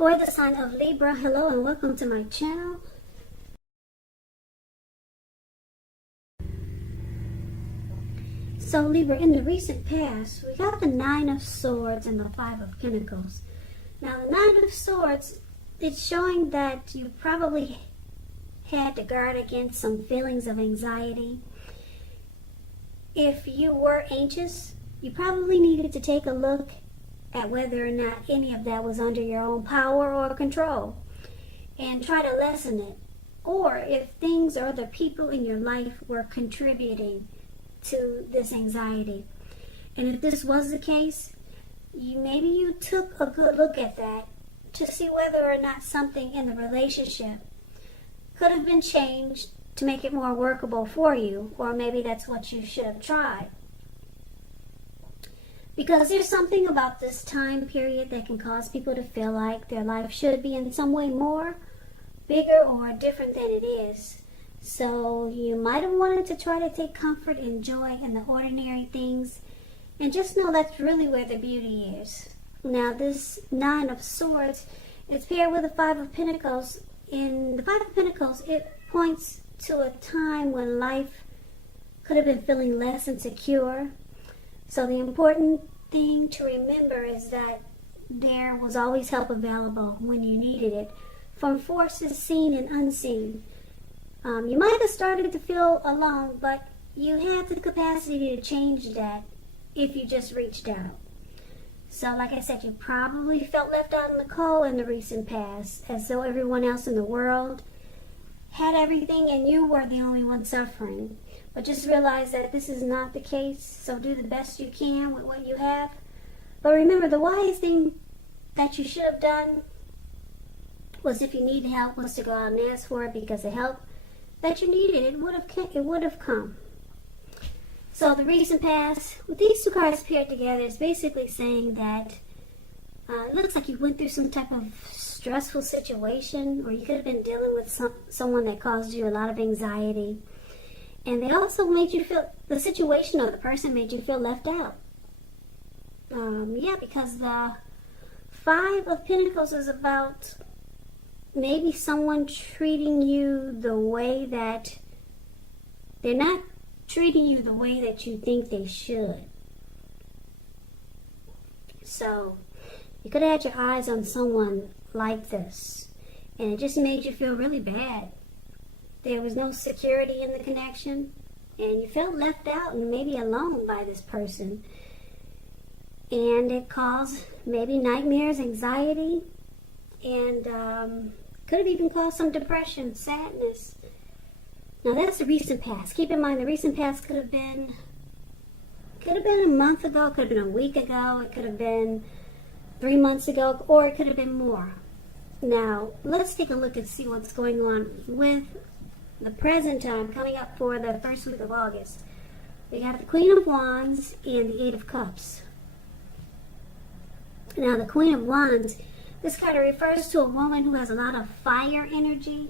For the sign of Libra, hello and welcome to my channel. So Libra, in the recent past, we got the Nine of Swords and the Five of Pentacles. Now the Nine of Swords, it's showing that you probably had to guard against some feelings of anxiety. If you were anxious, you probably needed to take a look at whether or not any of that was under your own power or control and try to lessen it. Or if things or other people in your life were contributing to this anxiety. And if this was the case, maybe you took a good look at that to see whether or not something in the relationship could have been changed to make it more workable for you, or maybe that's what you should have tried. Because there's something about this time period that can cause people to feel like their life should be in some way more, bigger, or different than it is. So you might have wanted to try to take comfort and joy in the ordinary things, and just know that's really where the beauty is. Now this Nine of Swords is paired with the Five of Pentacles. In the Five of Pentacles, it points to a time when life could have been feeling less insecure. So the important thing to remember is that there was always help available when you needed it, from forces seen and unseen. You might have started to feel alone, but you had the capacity to change that if you just reached out. So like I said, you probably felt left out in the cold in the recent past, as though everyone else in the world had everything and you were the only one suffering. But just realize that this is not the case, so do the best you can with what you have. But remember, the wise thing that you should have done was, if you need help, was to go out and ask for it, because the help that you needed, it would have come. So the recent past, with these two cards paired together, is basically saying that it looks like you went through some type of stressful situation, or you could have been dealing with someone that caused you a lot of anxiety. And they also made you feel, the situation or the person made you feel left out. Because the Five of Pentacles is about maybe someone treating you the way that they're not treating you the way that you think they should. So you could have had your eyes on someone like this, and it just made you feel really bad. There was no security in the connection, and you felt left out and maybe alone by this person. And it caused maybe nightmares, anxiety, and could have even caused some depression, sadness. Now that's the recent past. Keep in mind, the recent past could have been a month ago, could have been a week ago, it could have been 3 months ago, or it could have been more. Now let's take a look and see what's going on with the present time coming up for the first week of August. We got the Queen of Wands and the Eight of Cups. Now the Queen of Wands, this card refers to a woman who has a lot of fire energy.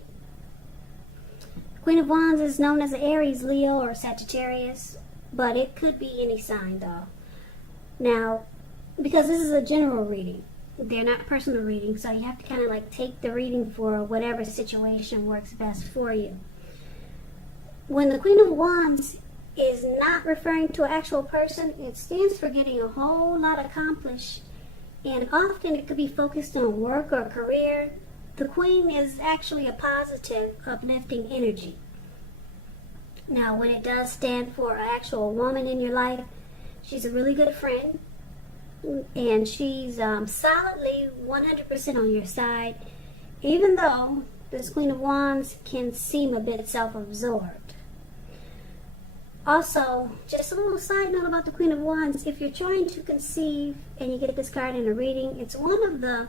Queen of Wands is known as Aries, Leo, or Sagittarius, but it could be any sign though. Now, because this is a general reading, they're not personal readings, so you have to kind of like take the reading for whatever situation works best for you. When the Queen of Wands is not referring to an actual person, it stands for getting a whole lot accomplished, and often it could be focused on work or career. The Queen is actually a positive, uplifting energy. Now, when it does stand for an actual woman in your life, she's a really good friend, and she's solidly 100% on your side, even though this Queen of Wands can seem a bit self-absorbed. Also, just a little side note about the Queen of Wands: if you're trying to conceive and you get this card in a reading, it's one of the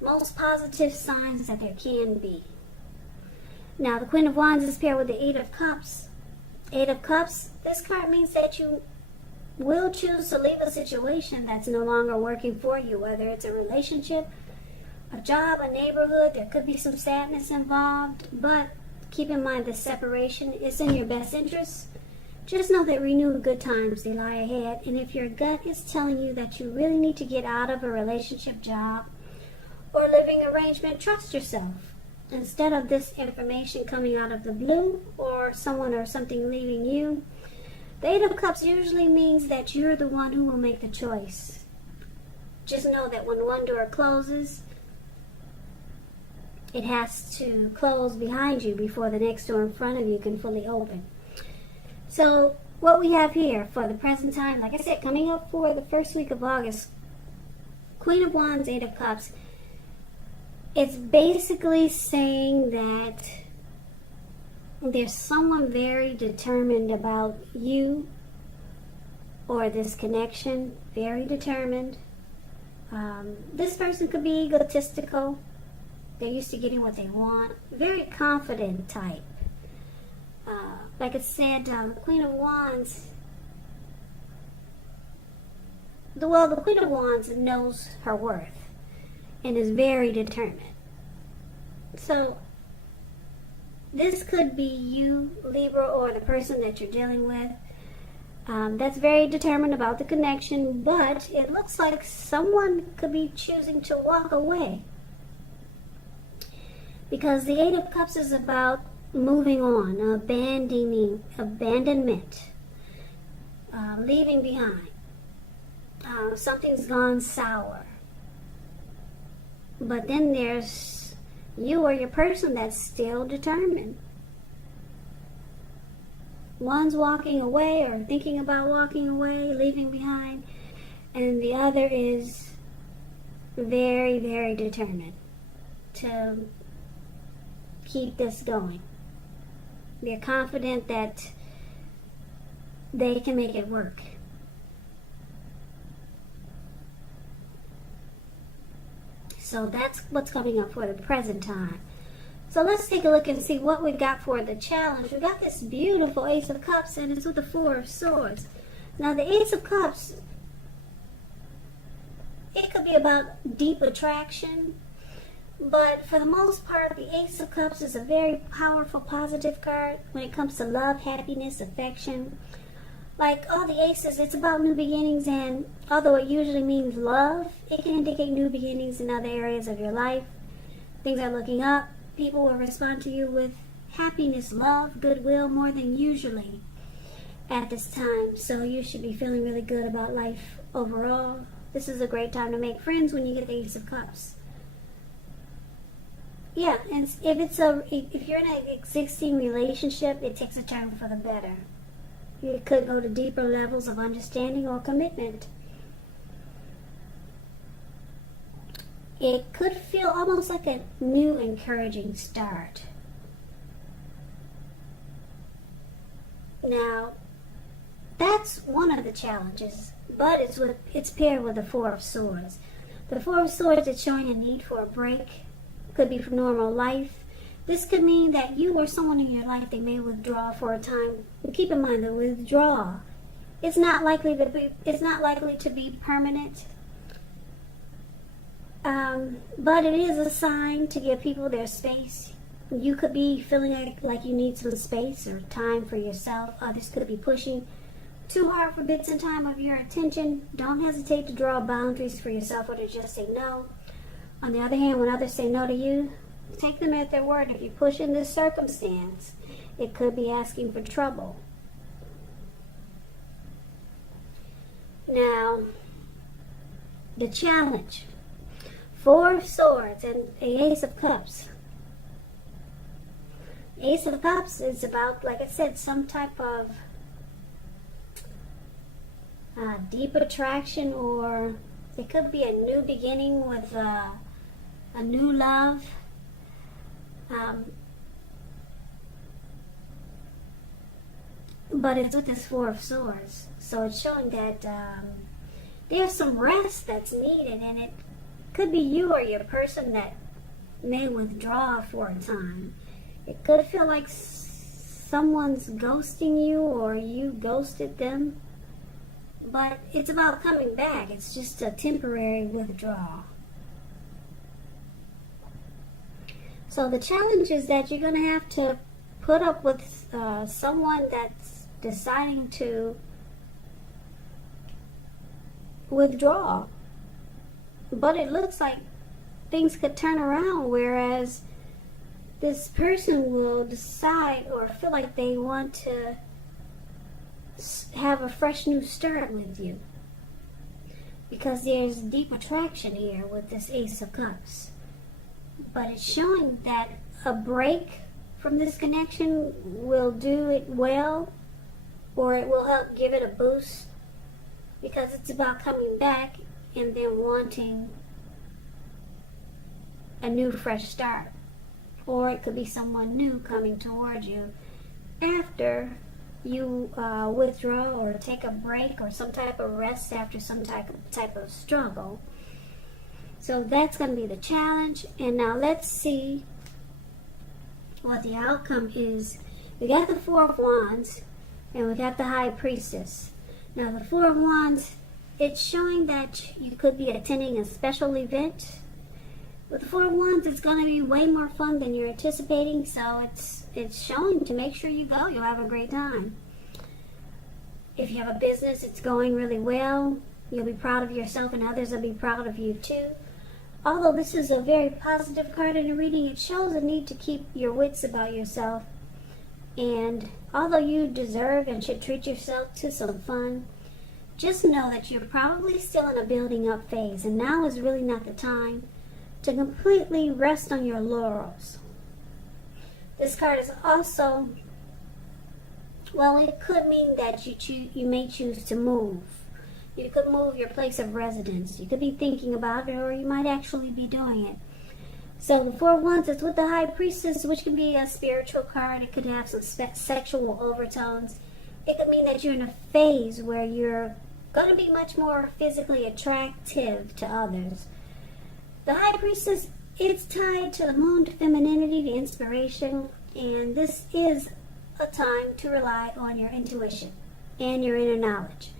most positive signs that there can be. Now, the Queen of Wands is paired with the Eight of Cups. Eight of Cups, this card means that you will choose to leave a situation that's no longer working for you, whether it's a relationship, a job, a neighborhood. There could be some sadness involved, but keep in mind the separation is in your best interest. Just know that renewed good times, they lie ahead, and if your gut is telling you that you really need to get out of a relationship, job, or living arrangement, trust yourself. Instead of this information coming out of the blue or someone or something leaving you, the Eight of Cups usually means that you're the one who will make the choice. Just know that when one door closes, it has to close behind you before the next door in front of you can fully open. So what we have here for the present time, like I said, coming up for the first week of August, Queen of Wands, Eight of Cups, it's basically saying that there's someone very determined about you or this connection, very determined. This person could be egotistical. They're used to getting what they want. Very confident type. Like I said, Queen of Wands, the Queen of Wands knows her worth and is very determined. So this could be you, Libra, or the person that you're dealing with. That's very determined about the connection, but it looks like someone could be choosing to walk away. Because the Eight of Cups is about moving on, abandonment, leaving behind. Something's gone sour. But then there's you or your person that's still determined. One's walking away or thinking about walking away, leaving behind, and the other is very, very determined to keep this going. They're confident that they can make it work. So that's what's coming up for the present time. So let's take a look and see what we got for the challenge. We got this beautiful Ace of Cups, and it's with the Four of Swords. Now the Ace of Cups, it could be about deep attraction, but for the most part, the Ace of Cups is a very powerful, positive card when it comes to love, happiness, affection. Like all the aces, it's about new beginnings, and although it usually means love, it can indicate new beginnings in other areas of your life. Things are looking up. People will respond to you with happiness, love, goodwill more than usually at this time. So you should be feeling really good about life overall. This is a great time to make friends when you get the Ace of Cups. Yeah, and if you're in an existing relationship, it takes a turn for the better. It could go to deeper levels of understanding or commitment. It could feel almost like a new, encouraging start. Now, that's one of the challenges, but it's paired with the Four of Swords. The Four of Swords is showing a need for a break. Could be from normal life. This could mean that you or someone in your life, they may withdraw for a time. But keep in mind, the withdrawal, it's not likely to be permanent. But it is a sign to give people their space. You could be feeling like you need some space or time for yourself. Others could be pushing too hard for bits and time of your attention. Don't hesitate to draw boundaries for yourself or to just say no. On the other hand, when others say no to you, take them at their word. If you push in this circumstance, it could be asking for trouble. Now, the challenge. Four of Swords and the Ace of Cups. Ace of Cups is about, like I said, some type of deep attraction, or it could be a new beginning with a new love. But it's with this Four of Swords. So it's showing that there's some rest that's needed, and it could be you or your person that may withdraw for a time. It could feel like someone's ghosting you or you ghosted them. But it's about coming back. It's just a temporary withdrawal. So the challenge is that you're going to have to put up with someone that's deciding to withdraw. But it looks like things could turn around, whereas this person will decide or feel like they want to have a fresh new start with you, because there's deep attraction here with this Ace of Cups. But it's showing that a break from this connection will do it well, or it will help give it a boost, because it's about coming back and then wanting a new fresh start. Or it could be someone new coming toward you after you withdraw or take a break or some type of rest after some type of struggle. So that's going to be the challenge. And now let's see what the outcome is. We got the Four of Wands and we got the High Priestess. Now the Four of Wands, it's showing that you could be attending a special event. With the Four of Wands, it's going to be way more fun than you're anticipating, so it's showing to make sure you go. You'll have a great time. If you have a business, it's going really well. You'll be proud of yourself and others will be proud of you too. Although this is a very positive card in the reading, it shows a need to keep your wits about yourself. And although you deserve and should treat yourself to some fun, just know that you're probably still in a building up phase, and now is really not the time to completely rest on your laurels. This card is also, well, it could mean that you may choose to move. You could move your place of residence. You could be thinking about it, or you might actually be doing it. So the Four of Wands is with the High Priestess, which can be a spiritual card. It could have some sexual overtones. It could mean that you're in a phase where you're going to be much more physically attractive to others. The High Priestess, it's tied to the moon, to femininity, to inspiration, and this is a time to rely on your intuition and your inner knowledge,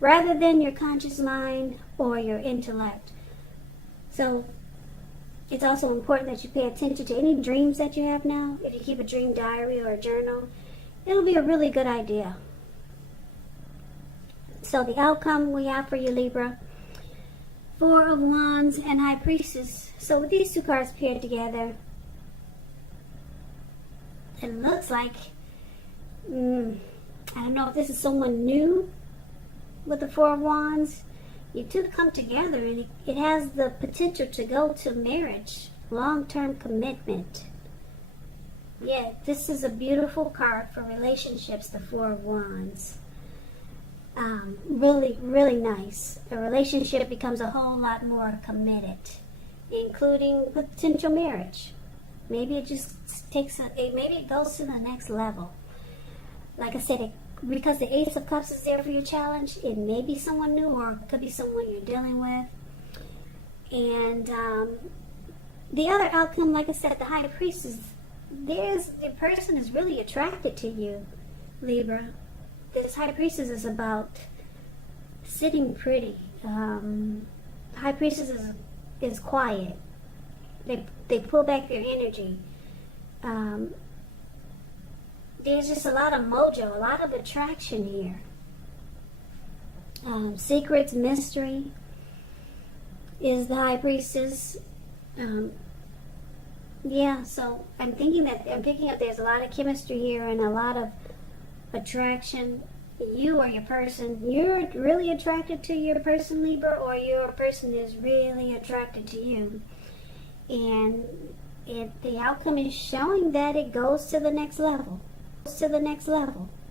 rather than your conscious mind or your intellect. So it's also important that you pay attention to any dreams that you have now. If you keep a dream diary or a journal, it'll be a really good idea. So the outcome we have for you, Libra, Four of Wands and High Priestess. So with these two cards paired together, it looks like, I don't know if this is someone new with the Four of Wands. You two come together and it has the potential to go to marriage, long-term commitment. Yeah, this is a beautiful card for relationships, the Four of Wands. Really, really nice. The relationship becomes a whole lot more committed, including potential marriage. Maybe it just maybe it goes to the next level. Like I said, because the Ace of Cups is there for your challenge, it may be someone new, or it could be someone you're dealing with. And the other outcome, like I said, the High Priestess, the person is really attracted to you, Libra. This High Priestess is about sitting pretty. High Priestess is quiet. They pull back their energy. There's just a lot of mojo, a lot of attraction here. Secrets, mystery is the High Priestess. Yeah, so I'm picking up there's a lot of chemistry here and a lot of attraction. You or your person, you're really attracted to your person, Libra, or your person is really attracted to you. And the outcome is showing that it goes to the next level.